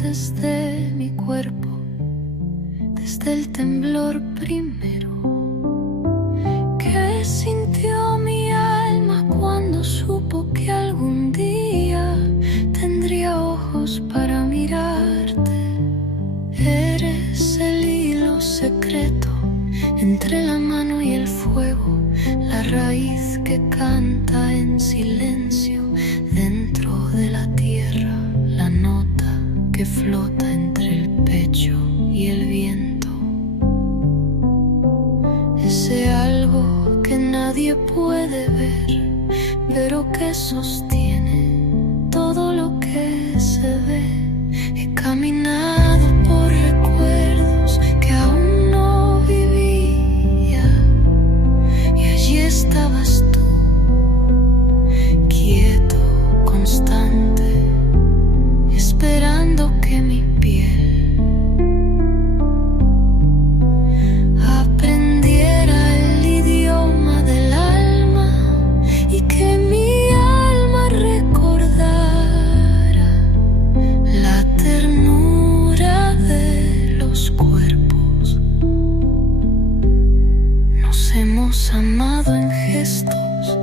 partes de mi cuerpo, desde el temblor primero que sintió mi alma cuando supo que algún día tendría ojos para mirarte. Eres el hilo secreto entre la mano y el fuego, la raíz que canta en silencio dentro de la tierra, la nota que flota entre el pecho y el viento. Ese algo que nadie puede ver, pero que sostiene todo lo que se ve. He caminado por recuerdos que aún no vivía, y allí estabas tú, quieto, constante, esperando que mi piel aprendiera el idioma del alma y que mi alma recordara la ternura de los cuerpos. Nos hemos amado en gestos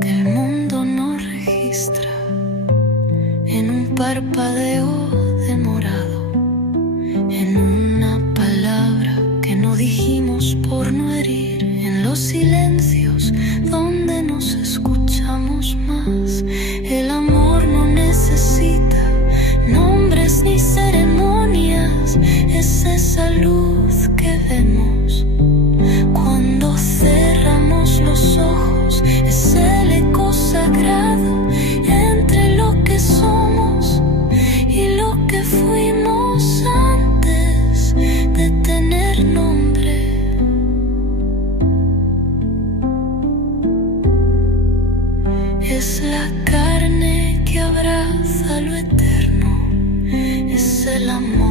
que el mundo no registra, en un parpadeo demorado, en una palabra que no dijimos por no herir, en los silencios donde nos escuchamos más. El amor no necesita nombres ni ceremonias, es esa luz que vemos cuando cerramos los ojos, es el eco sagrado entre lo que somos y lo que fuimos antes de tener nombre. Es la carne que abraza lo eterno, es el amor